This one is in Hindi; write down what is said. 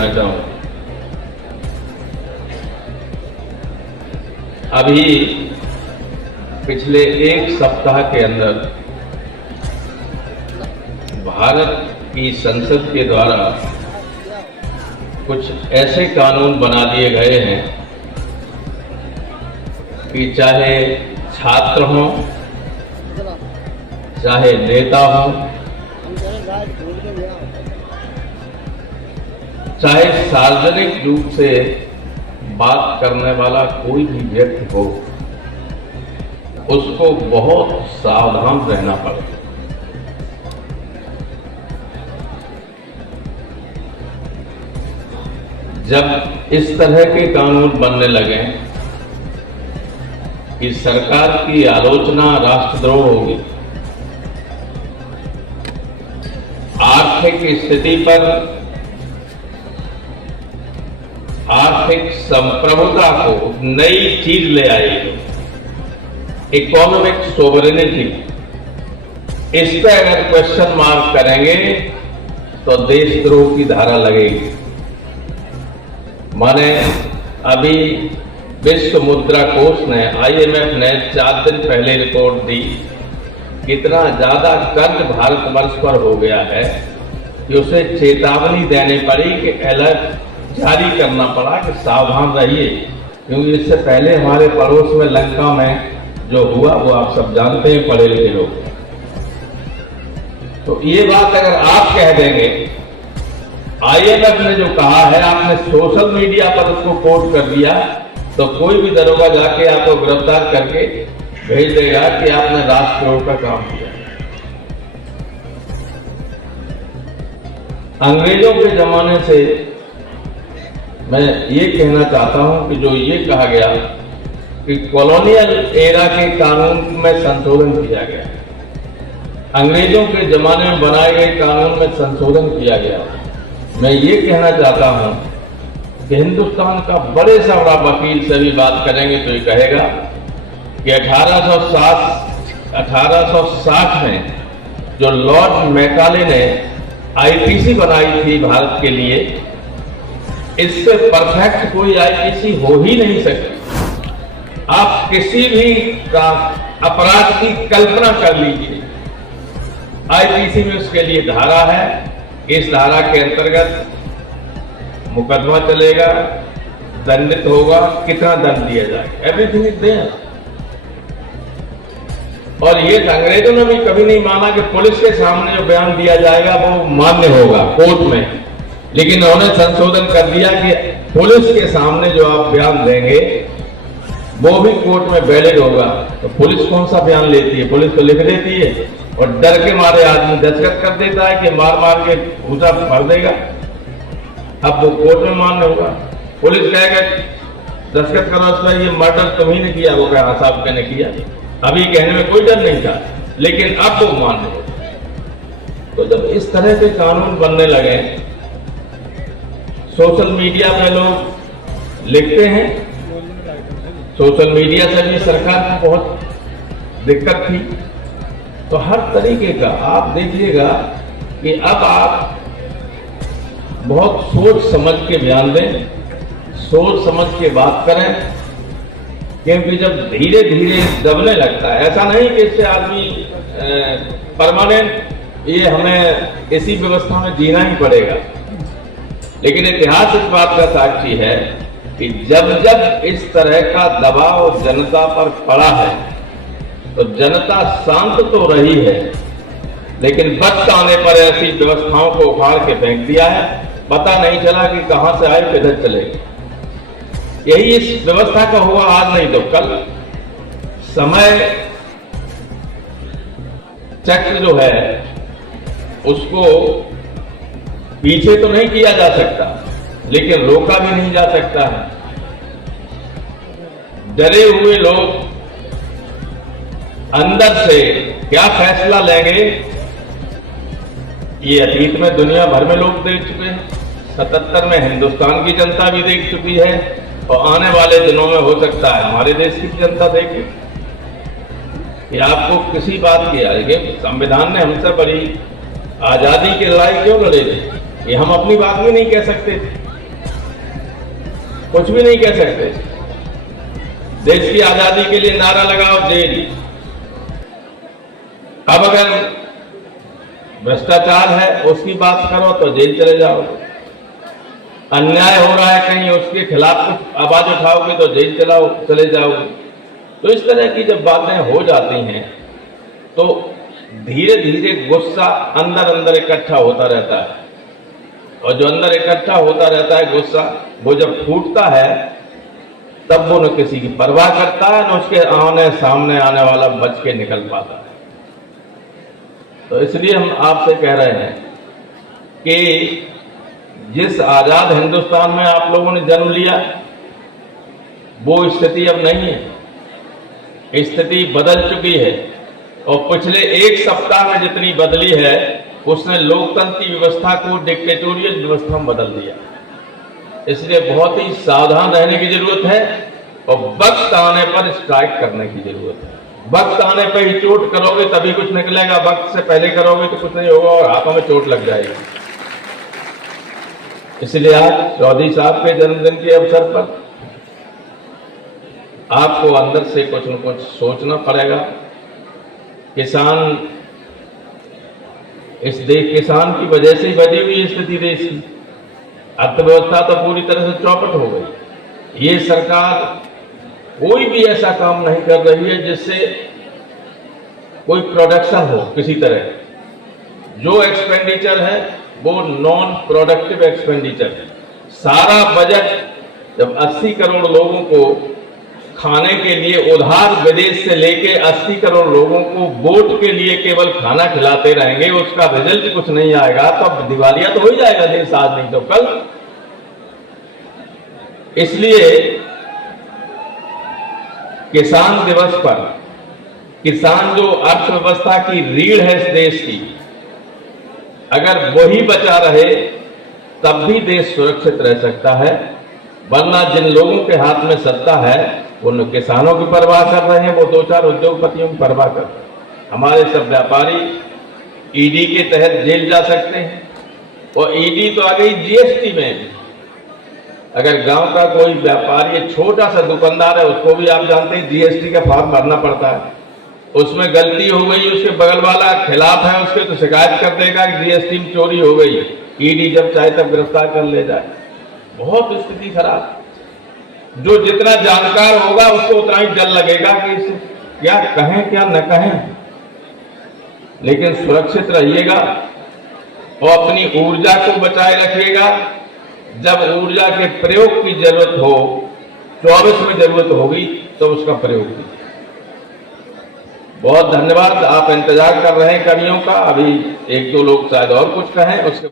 कहना चाहूंगा। अभी पिछले एक सप्ताह के अंदर भारत की संसद के द्वारा कुछ ऐसे कानून बना दिए गए हैं कि चाहे छात्र हों, चाहे नेता हों, चाहे सार्वजनिक रूप से बात करने वाला कोई भी व्यक्ति हो, उसको बहुत सावधान रहना पड़ेगा। जब इस तरह के कानून बनने लगे कि सरकार की आलोचना राष्ट्रद्रोह होगी, आर्थिक स्थिति पर, आर्थिक संप्रभुता को नई चीज ले आएगी, इकोनॉमिक सोवरेनिटी, इस पर अगर क्वेश्चन मार्क करेंगे तो देशद्रोह की धारा लगेगी। माने अभी विश्व मुद्रा कोष ने, IMF ने 4 दिन पहले रिपोर्ट दी, कितना ज्यादा कर्ज भारतवर्ष पर हो गया है कि उसे चेतावनी देनी पड़ी कि अलर्ट जारी करना पड़ा कि सावधान रहिए, क्योंकि इससे पहले हमारे पड़ोस में लंका में जो हुआ वो आप सब जानते हैं, पढ़े लिखे लोग। तो ये बात अगर आप कह देंगे, IMF ने जो कहा है आपने सोशल मीडिया पर उसको कोट कर दिया, तो कोई भी दरोगा जाके आपको गिरफ्तार करके भेज देगा कि आपने राष्ट्रद्रोह का काम किया। अंग्रेजों के जमाने से मैं ये कहना चाहता हूं कि जो ये कहा गया कि कॉलोनियल एरा के कानून में संशोधन किया गया, अंग्रेजों के जमाने में बनाए गए कानून में संशोधन किया गया, मैं ये कहना चाहता हूं कि हिंदुस्तान का बड़े से बड़ा वकील से भी बात करेंगे तो ये कहेगा कि 1860 में जो लॉर्ड मैकाले ने IPC बनाई थी भारत के लिए, इससे परफेक्ट कोई IPC हो ही नहीं सकती। आप किसी भी अपराध की कल्पना कर लीजिए, IPC में उसके लिए धारा है, इस धारा के अंतर्गत मुकदमा चलेगा, दंडित होगा, कितना दंड दिया जाएगा, एवरीथिंग इज देयर। और ये अंग्रेजों ने भी कभी नहीं माना कि पुलिस के सामने जो बयान दिया जाएगा वो मान्य होगा कोर्ट में, लेकिन उन्होंने संशोधन कर दिया कि पुलिस के सामने जो आप बयान देंगे वो भी कोर्ट में वैलिड होगा। तो पुलिस कौन सा बयान लेती है? पुलिस तो लिख देती है और डर के मारे आदमी दस्तखत कर देता है कि मार मार के भूसा भर देगा। अब वो कोर्ट में मान्य होगा, पुलिस कहेगा दस्तखत करो उस पर, ये मर्डर तुम्ही ने किया, वो कहा हाँ साहब मैंने किया। अभी कहने में कोई डर नहीं था, लेकिन अब वो मान्य होगा। तो जब इस तरह के कानून बनने लगे, सोशल मीडिया पे लोग लिखते हैं, सोशल मीडिया से भी सरकार को बहुत दिक्कत थी, तो हर तरीके का आप देखिएगा कि अब आप बहुत सोच समझ के बयान दें, सोच समझ के बात करें, क्योंकि जब धीरे धीरे दबने लगता है, ऐसा नहीं कि इससे आदमी परमानेंट ये हमें इसी व्यवस्था में जीना ही पड़ेगा, लेकिन इतिहास इस बात का साक्षी है कि जब जब इस तरह का दबाव जनता पर पड़ा है तो जनता शांत तो रही है, लेकिन वक्त आने पर ऐसी व्यवस्थाओं को उखाड़ के फेंक दिया है, पता नहीं चला कि कहां से आए किधर चले। यही इस व्यवस्था का हुआ, आज नहीं तो कल। समय चक्र जो है उसको पीछे तो नहीं किया जा सकता, लेकिन रोका भी नहीं जा सकता है। डरे हुए लोग अंदर से क्या फैसला लेंगे, ये अतीत में दुनिया भर में लोग देख चुके हैं, 77 में हिंदुस्तान की जनता भी देख चुकी है, और आने वाले दिनों में हो सकता है हमारे देश की जनता देखे। कि आपको किसी बात की आगे संविधान ने हमसे बड़ी आजादी की लड़ाई क्यों लड़े थे, ये हम अपनी बात भी नहीं कह सकते थे। कुछ भी नहीं कह सकते। देश की आजादी के लिए नारा लगाओ जेल। अब अगर भ्रष्टाचार है उसकी बात करो तो जेल चले जाओगे। अन्याय हो रहा है कहीं उसके खिलाफ कुछ आवाज उठाओगे तो जेल चले जाओगे। तो इस तरह की जब बातें हो जाती हैं तो धीरे धीरे गुस्सा अंदर अंदर इकट्ठा होता रहता है, और जो अंदर इकट्ठा होता रहता है गुस्सा, वो जब फूटता है तब वो न किसी की परवाह करता है, न उसके आने सामने आने वाला बच के निकल पाता है। तो इसलिए हम आपसे कह रहे हैं कि जिस आजाद हिंदुस्तान में आप लोगों ने जन्म लिया वो स्थिति अब नहीं है। स्थिति बदल चुकी है, और पिछले एक सप्ताह में जितनी बदली है उसने लोकतंत्र की व्यवस्था को डिक्टेटोरियल व्यवस्था में बदल दिया। इसलिए बहुत ही सावधान रहने की जरूरत है, और वक्त आने पर स्ट्राइक करने की जरूरत है। वक्त आने पर ही चोट करोगे तभी कुछ निकलेगा, वक्त से पहले करोगे तो कुछ नहीं होगा और हाथों में चोट लग जाएगी। इसलिए आज चौधरी साहब के जन्मदिन के अवसर पर आपको अंदर से कुछ न कुछ सोचना पड़ेगा। किसान, इस देश किसान की वजह से ही बची हुई स्थिति देश की। अर्थव्यवस्था तो पूरी तरह से चौपट हो गई। ये सरकार कोई भी ऐसा काम नहीं कर रही है जिससे कोई प्रोडक्शन हो किसी तरह। जो एक्सपेंडिचर है वो नॉन प्रोडक्टिव एक्सपेंडिचर है। सारा बजट जब 80 करोड़ लोगों को खाने के लिए उधार विदेश से लेके 80 करोड़ लोगों को वोट के लिए केवल खाना खिलाते रहेंगे, उसका रिजल्ट कुछ नहीं आएगा तो अब दिवालिया तो हो ही जाएगा देश, आज नहीं तो कल। इसलिए किसान दिवस पर किसान जो अर्थव्यवस्था की रीढ़ है इस देश की, अगर वही बचा रहे तब भी देश सुरक्षित रह सकता है। वरना जिन लोगों के हाथ में सत्ता है उन किसानों की परवाह कर रहे हैं, वो 2-4 उद्योगपतियों की परवाह कर रहे हैं। हमारे सब व्यापारी ईडी के तहत जेल जा सकते हैं, और ईडी तो आ गई जीएसटी में। अगर गांव का कोई व्यापारी, छोटा सा दुकानदार है, उसको भी आप जानते हैं जीएसटी का फॉर्म भरना पड़ता है। उसमें गलती हो गई, उसके बगल वाला खिलाफ है उसके, तो शिकायत कर देगा कि जीएसटी में चोरी हो गई। ईडी जब चाहे तब गिरफ्तार कर ले जाए। बहुत स्थिति खराब। जो जितना जानकार होगा उसको उतना ही डर लगेगा कि क्या कहें क्या न कहें। लेकिन सुरक्षित रहिएगा और अपनी ऊर्जा को बचाए रखिएगा। जब ऊर्जा के प्रयोग की जरूरत हो, 24 में जरूरत होगी तो उसका प्रयोग कीजिए। बहुत धन्यवाद। आप इंतजार कर रहे हैं कवियों का। अभी 1-2 लोग शायद और कुछ कहें उसके